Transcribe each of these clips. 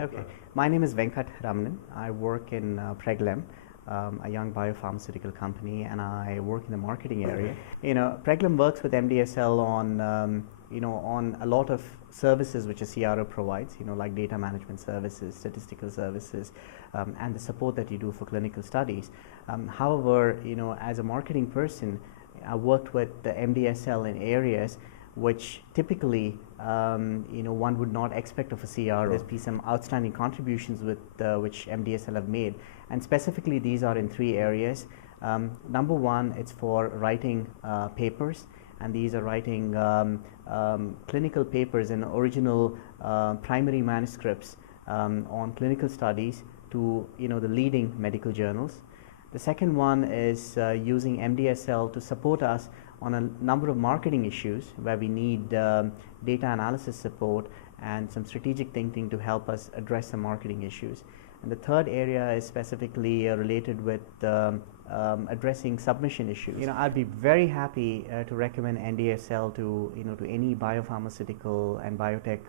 Okay, my name is Venkat Ramanan. I work in Preglem, a young biopharmaceutical company, and I work in the marketing area. Preglem works with MDSL on, on a lot of services which a CRO provides, like data management services, statistical services, and the support that you do for clinical studies. However, as a marketing person, I worked with the MDSL in areas which typically one would not expect of a CRO. There's been some outstanding contributions with which MDSL have made, and specifically these are in three areas. Number one, it's for writing papers, and these are writing clinical papers in original primary manuscripts on clinical studies to the leading medical journals. The second one is using MDSL to support us on a number of marketing issues where we need data analysis support and some strategic thinking to help us address some marketing issues. And the third area is specifically related with addressing submission issues. I'd be very happy to recommend MDSL to to any biopharmaceutical and biotech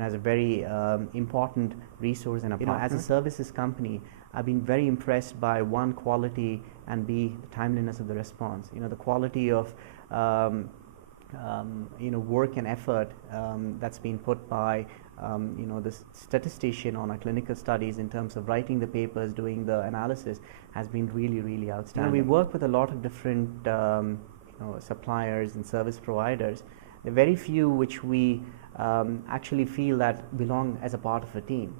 as a very important resource and a partner. As a services company, I've been very impressed by one, quality, and B, the timeliness of the response. The quality of work and effort that's been put by the statistician on our clinical studies in terms of writing the papers, doing the analysis, has been really, really outstanding. We work with a lot of different suppliers and service providers. There are very few which we actually feel that belong as a part of a team.